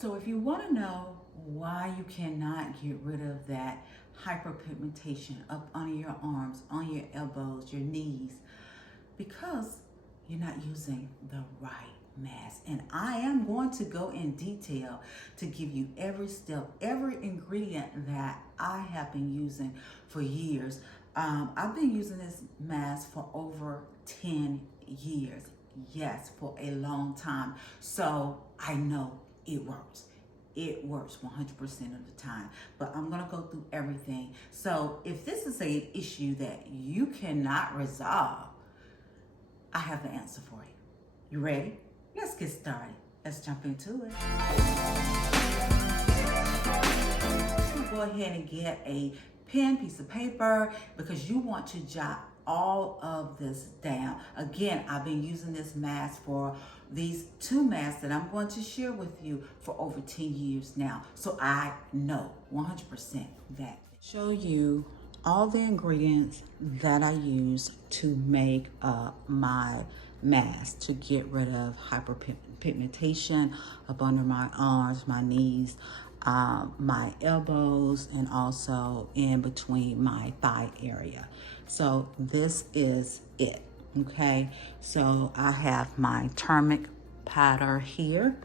So if you want to know why you cannot get rid of that hyperpigmentation up under your arms, on your elbows, your knees, because you're not using the right mask. And I am going to go in detail to give you every step, every ingredient that I have been using for years. I've been using this mask for over 10 years. Yes, for a long time. So I know it works. It works 100% of the time, but I'm gonna go through everything. So if this is an issue that you cannot resolve, I have the answer for you. You ready? Let's get started. Let's jump into it. Go ahead and get a pen, piece of paper, because you want to jot all of this down. Again, I've been using this mask for these two masks that I'm going to share with you for over 10 years now. So I know 100% that. Show you all the ingredients that I use to make my mask to get rid of hyperpigmentation up under my arms, my knees, my elbows, and also in between my thigh area. So this is it, okay? So I have my turmeric powder here,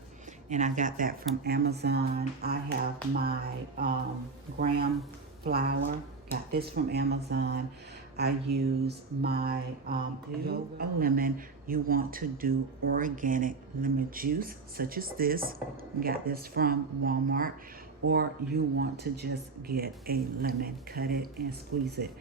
and I got that from Amazon. I have my graham flour, got this from Amazon. I use my a lemon. You want to do organic lemon juice, such as this. Got this from Walmart. Or you want to just get a lemon, cut it and squeeze it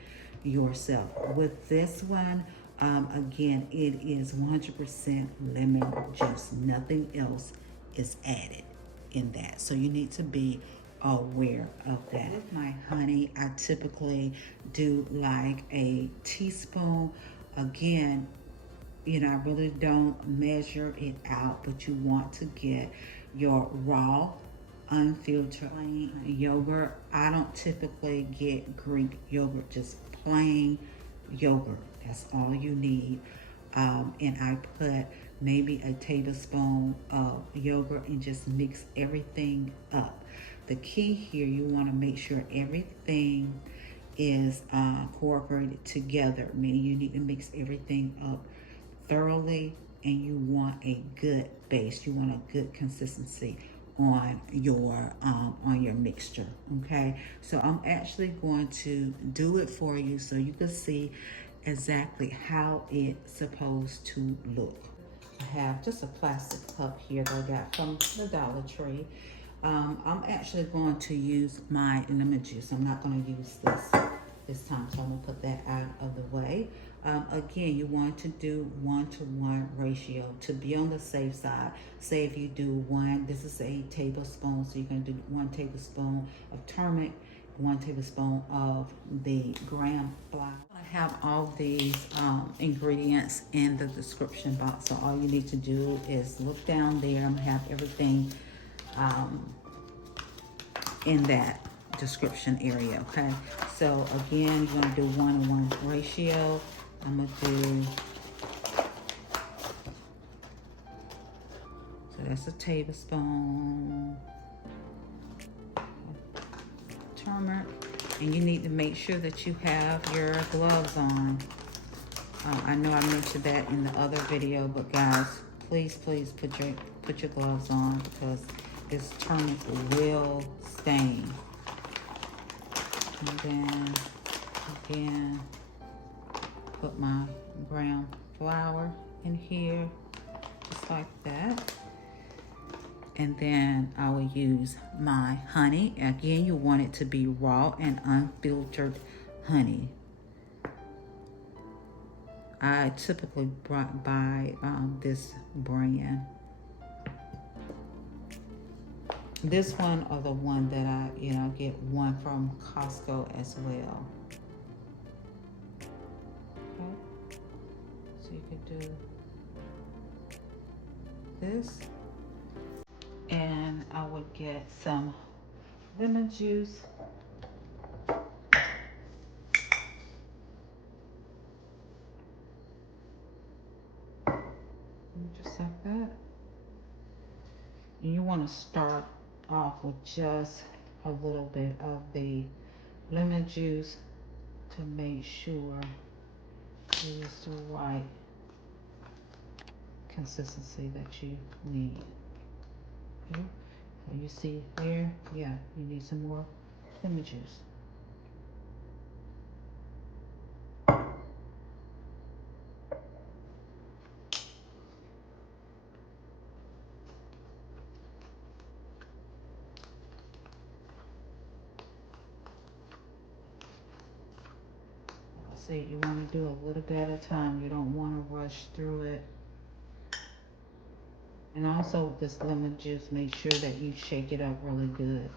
yourself. With this one, again, it is 100% lemon juice. Nothing else is added in that. So you need to be aware of that. With my honey, I typically do like a teaspoon. Again, you know, I really don't measure it out, but you want to get your raw, unfiltered yogurt. I don't typically get Greek yogurt, just plain yogurt. That's all you need. And I put maybe a tablespoon of yogurt and just mix everything up. The key here, you want to make sure everything is cooperated together, meaning you need to mix everything up thoroughly, and you want a good base. You want a good consistency on your mixture. Okay, so I'm actually going to do it for you so you can see exactly how it's supposed to look. I have just a plastic cup here that I got from the Dollar Tree. I'm actually going to use my lemon juice. I'm not going to use this time, so I'm going to put that out of the way. Again, you want to do 1-to-1 ratio to be on the safe side. Say if you do one, this is a tablespoon, so you're going to do 1 tablespoon of turmeric, 1 tablespoon of the graham flour. I have all these ingredients in the description box, so all you need to do is look down there. I'm going to have everything in that description area, okay? So again, you're gonna do 1-to-1 ratio. I'm gonna do, so that's a tablespoon of turmeric, and you need to make sure that you have your gloves on. I know I mentioned that in the other video, but guys, please put your gloves on, because this turmeric will stain. And then again, put my brown flour in here, just like that. And then I will use my honey. Again, you want it to be raw and unfiltered honey. I typically buy this brand. This one or the one that I, get one from Costco as well. Okay. So you could do this. And I would get some lemon juice. Just like that. And you want to start off with just a little bit of the lemon juice to make sure it is the right consistency that you need. Okay. So you see there, yeah, you need some more lemon juice. See, you want to do a little bit at a time. You don't want to rush through it. And also with this lemon juice, make sure that you shake it up really good.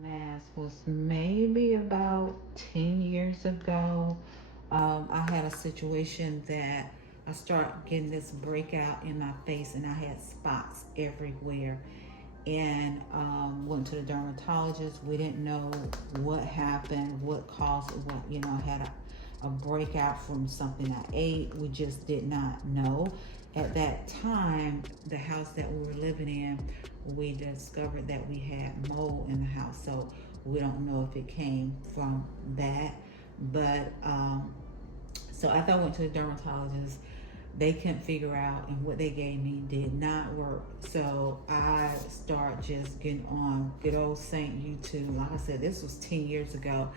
Mask was maybe about 10 years ago. I had a situation that I started getting this breakout in my face and I had spots everywhere. And went to the dermatologist. We didn't know what happened, what caused it, what, you know, I had a breakout from something I ate. We just did not know. At that time, the house that we were living in, we discovered that we had mold in the house. So we don't know if it came from that. But so after I went to the dermatologist, they couldn't figure out, and what they gave me did not work. So I start just getting on good old Saint YouTube. Like I said, this was 10 years ago.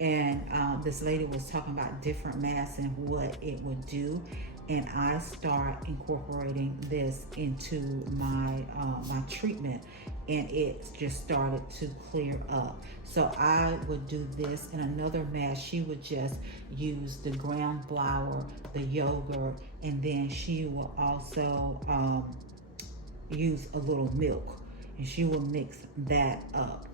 And this lady was talking about different masks and what it would do. And I start incorporating this into my treatment, and it just started to clear up. So I would do this, and another mask, she would just use the ground flour, the yogurt, and then she will also use a little milk, and she will mix that up.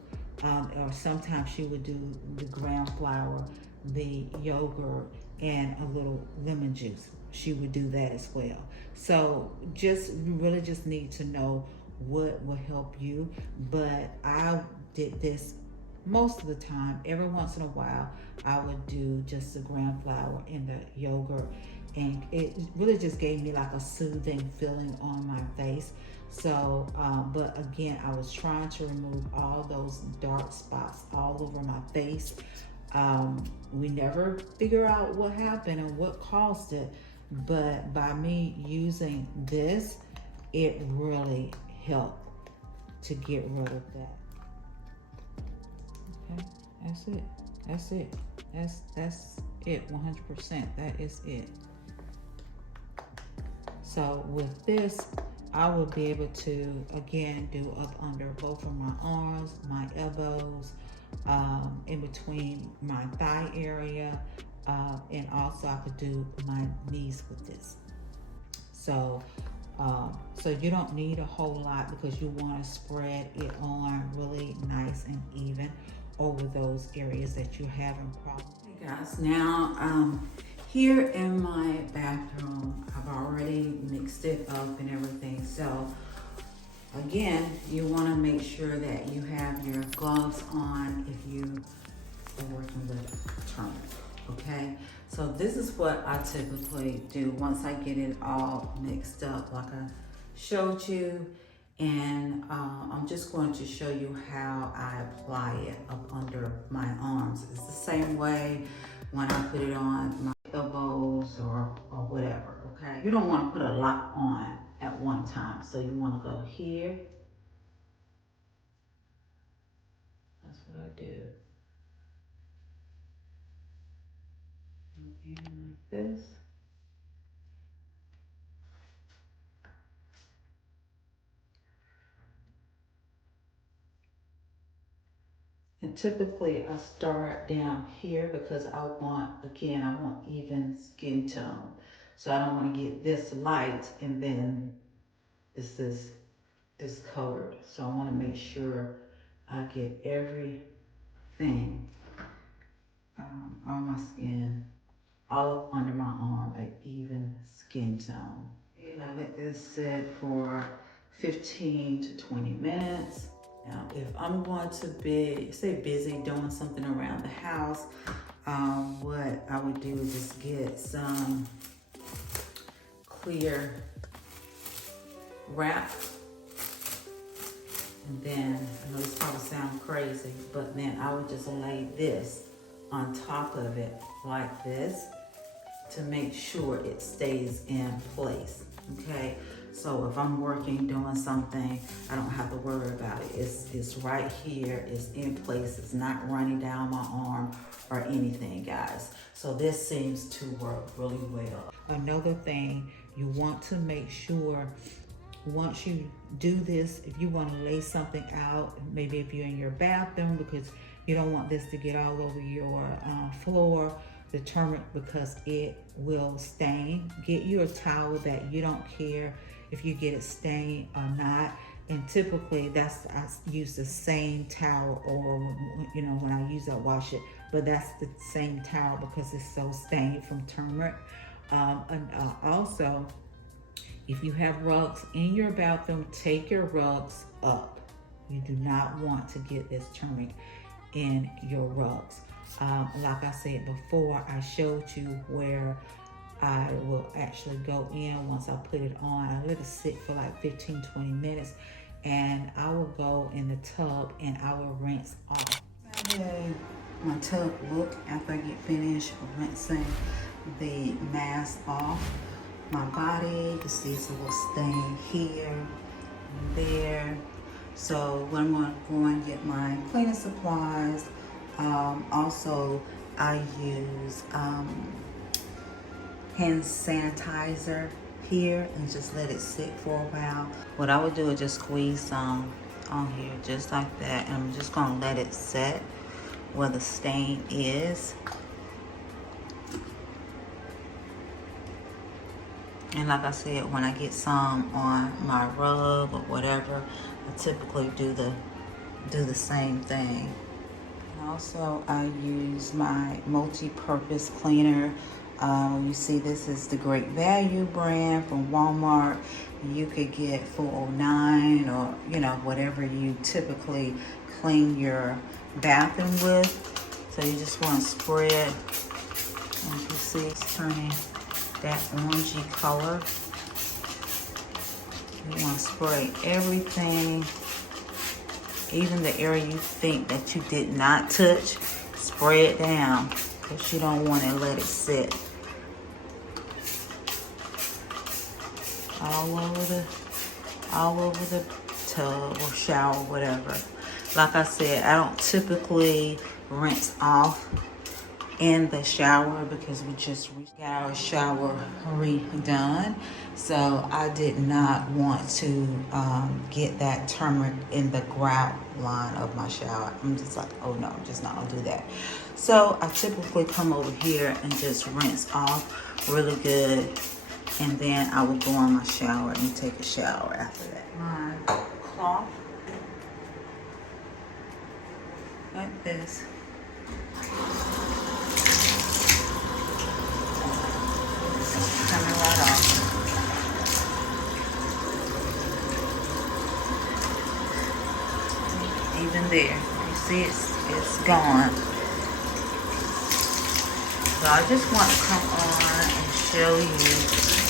Or sometimes she would do the ground flour, the yogurt, and a little lemon juice. She would do that as well. So you really just need to know what will help you. But I did this most of the time. Every once in a while, I would do just the ground flour and the yogurt, and it really just gave me like a soothing feeling on my face. So, but again, I was trying to remove all those dark spots all over my face. We never figure out what happened and what caused it, but by me using this, it really helped to get rid of that. Okay, that's it. That's it. That's it. 100%. That is it. So with this, I will be able to again do up under both of my arms, my elbows, in between my thigh area, and also I could do my knees with this. So, so you don't need a whole lot because you want to spread it on really nice and even over those areas that you're having problems. Hey guys, now here in my bathroom, I've already mixed it up and everything. So again, you want to make sure that you have your gloves on if you are working with turmeric. Okay, so this is what I typically do once I get it all mixed up like I showed you. And I'm just going to show you how I apply it up under my arms. It's the same way when I put it on my elbows or whatever, okay? You don't want to put a lot on at one time. So you want to go here. That's what I do. And like this. And typically I start down here because I want even skin tone. So I don't want to get this light and then this is colored. So I want to make sure I get everything on my skin all under my arm, an even skin tone. And I let this sit for 15 to 20 minutes. Now, if I'm going to be, say, busy doing something around the house, what I would do is just get some clear wrap. And then, I know this probably sounds crazy, but then I would just lay this on top of it like this to make sure it stays in place, okay? So if I'm working, doing something, I don't have to worry about it. It's right here, it's in place, it's not running down my arm or anything, guys. So this seems to work really well. Another thing, you want to make sure once you do this, if you want to lay something out, maybe if you're in your bathroom, because you don't want this to get all over your floor, the turmeric, because it will stain. Get you a towel that you don't care if you get it stained or not. And typically I use the same towel, or when I use it, I wash it, but that's the same towel because it's so stained from turmeric. Also, if you have rugs in your bathroom, take your rugs up. You do not want to get this turmeric in your rugs. Like I said before, I showed you where I will actually go in once I put it on. I let it sit for like 15-20 minutes, and I will go in the tub and I will rinse off. My tub look after I get finished rinsing the mask off my body. You can see it's a little stain here and there. So when I'm going to get my cleaning supplies, also I use hand sanitizer here and just let it sit for a while. What I would do is just squeeze some on here just like that, and I'm just gonna let it set where the stain is. And like I said, when I get some on my rug or whatever, I typically do the same thing. And also, I use my multi-purpose cleaner. You see, this is the Great Value brand from Walmart. You could get $4.09 or whatever you typically clean your bathroom with. So you just want to spread. As you see, it's turning that orangey color. You want to spray everything, even the area you think that you did not touch. Spray it down because you don't want to let it sit all over the tub or shower, whatever. Like I said, I don't typically rinse off in the shower because we just got our shower redone. So I did not want to get that turmeric in the grout line of my shower. I'm just like, oh no, I'm just not gonna do that. So I typically come over here and just rinse off really good. And then I will go in my shower and take a shower after that. My cloth, like this. Coming right off. Even there, you see it's gone. So I just want to come on and show you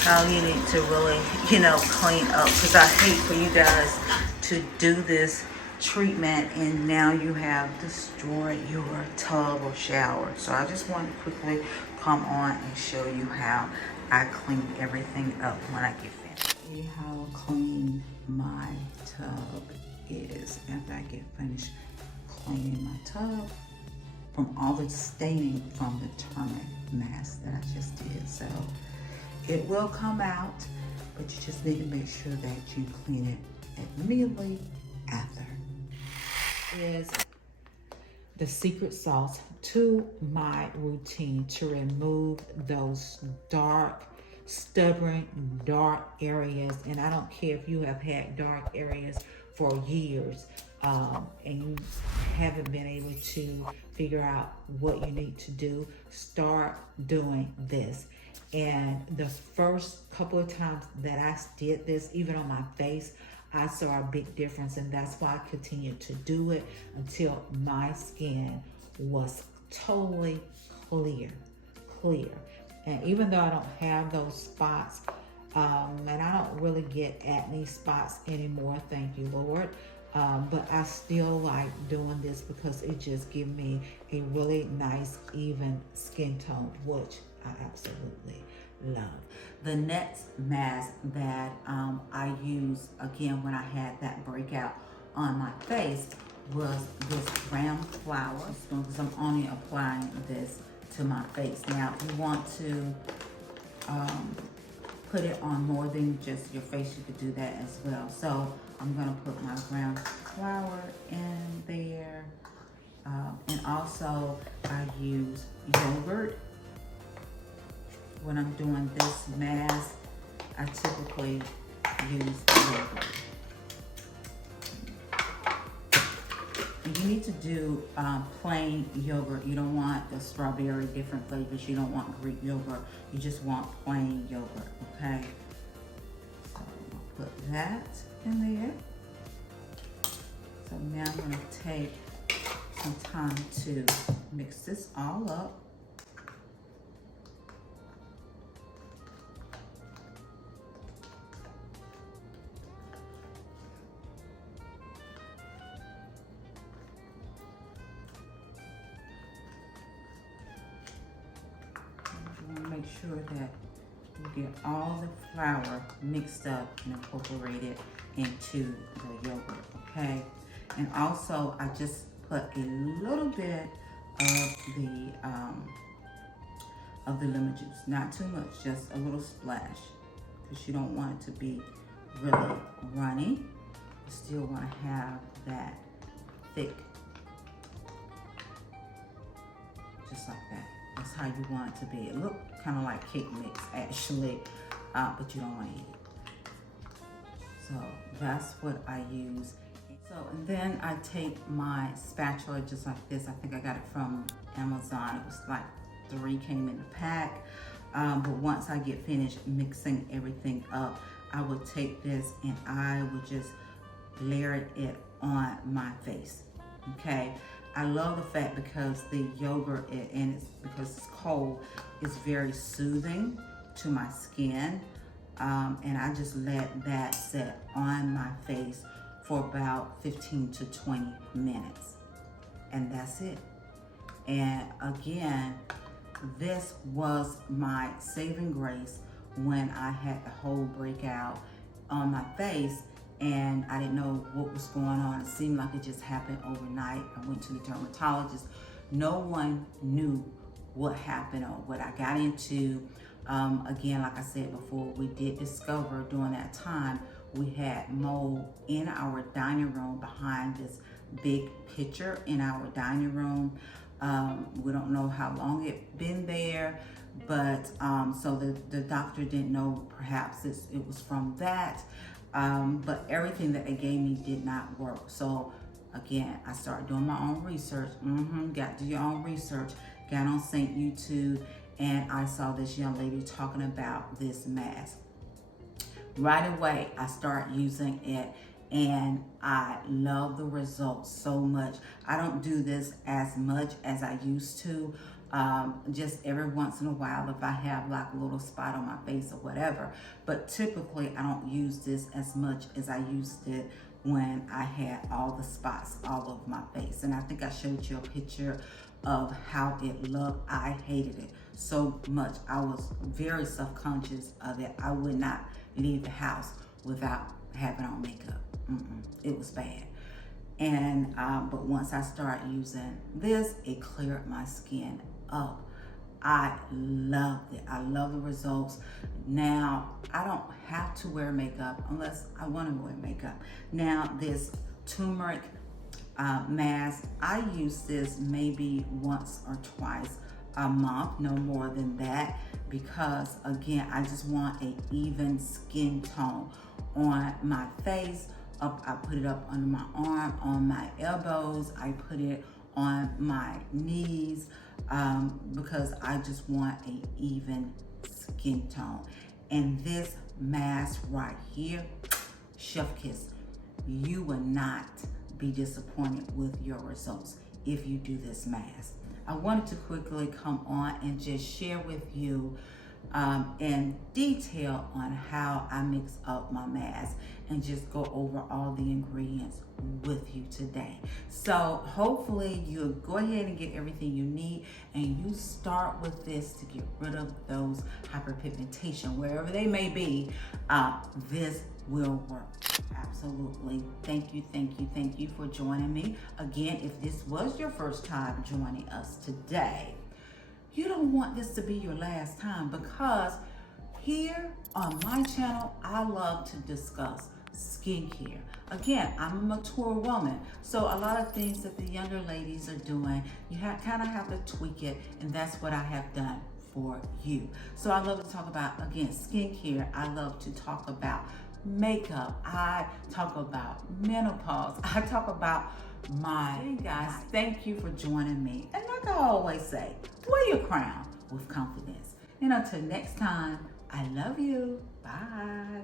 how you need to really, clean up, because I hate for you guys to do this treatment and now you have destroyed your tub or shower. So I just want to quickly come on and show you how I clean everything up when I get finished. See how clean my tub is after I get finished cleaning my tub from all the staining from the turmeric mask that I just did. So it will come out, but you just need to make sure that you clean it immediately after. Is the secret sauce to my routine to remove those dark, stubborn, dark areas. And I don't care if you have had dark areas for years and you haven't been able to figure out what you need to do, start doing this. And the first couple of times that I did this, even on my face, I saw a big difference, and that's why I continued to do it until my skin was totally clear. And even though I don't have those spots, and I don't really get acne spots anymore, thank you, Lord. But I still like doing this because it just gives me a really nice, even skin tone, which I absolutely love. The next mask that I used, again, when I had that breakout on my face, was this gram flour, because I'm only applying this to my face. Now, if you want to put it on more than just your face, you could do that as well. So I'm gonna put my ground flour in there. And also I use yogurt. When I'm doing this mask, I typically use yogurt. And you need to do plain yogurt. You don't want the strawberry, different flavors. You don't want Greek yogurt. You just want plain yogurt, okay? So I'll put that in there. So now I'm gonna take some time to mix this all up. Make sure that you get all the flour mixed up and incorporated into the yogurt, okay? And also, I just put a little bit of the lemon juice, not too much, just a little splash, because you don't want it to be really runny. You still want to have that thick, just like that. That's how you want it to be. It looks kind of like cake mix, actually, but you don't want to eat it. So that's what I use. So, and then I take my spatula just like this. I think I got it from Amazon. It was like 3 came in the pack. But once I get finished mixing everything up, I would take this and I would just layer it on my face, okay? I love the fact because the yogurt, and it's because it's cold, is very soothing to my skin. And I just let that set on my face for about 15 to 20 minutes. And that's it. And again, this was my saving grace when I had the whole breakout on my face and I didn't know what was going on. It seemed like it just happened overnight. I went to the dermatologist. No one knew what happened or what I got into. Again, like I said before, we did discover during that time we had mold in our dining room behind this big picture in our dining room. We don't know how long it been there, but so the doctor didn't know, perhaps it was from that. But everything that they gave me did not work. So again, I started doing my own research. Got to do your own research. Got on St. YouTube, and I saw this young lady talking about this mask. Right away, I started using it, and I love the results so much. I don't do this as much as I used to. Just every once in a while if I have like a little spot on my face or whatever. But typically I don't use this as much as I used it when I had all the spots all over my face. And I think I showed you a picture of how it looked. I hated it so much. I was very self-conscious of it. I would not leave the house without having on makeup. It was bad. And but once I started using this, it cleared my skin up. I loved it. I love the results. Now, I don't have to wear makeup unless I want to wear makeup. Now, this turmeric mask, I use this maybe once or twice a month, no more than that, because again, I just want an even skin tone on my face, I put it up under my arm, on my elbows. I put it on my knees because I just want an even skin tone. And this mask right here, chef kiss. You will not be disappointed with your results if you do this mask. I wanted to quickly come on and just share with you in detail on how I mix up my mask and just go over all the ingredients with you today. So hopefully you'll go ahead and get everything you need, and you start with this to get rid of those hyperpigmentation wherever they may be. This will work. Absolutely. Thank you for joining me. Again, if this was your first time joining us today, you don't want this to be your last time, because here on my channel, I love to discuss skincare. Again, I'm a mature woman, so a lot of things that the younger ladies are doing, you kind of have to tweak it, and that's what I have done for you. So I love to talk about, again, skincare. I love to talk about makeup. I talk about menopause. I talk about hey guys, thank you for joining me. And like I always say, wear your crown with confidence. And until next time, I love you. Bye.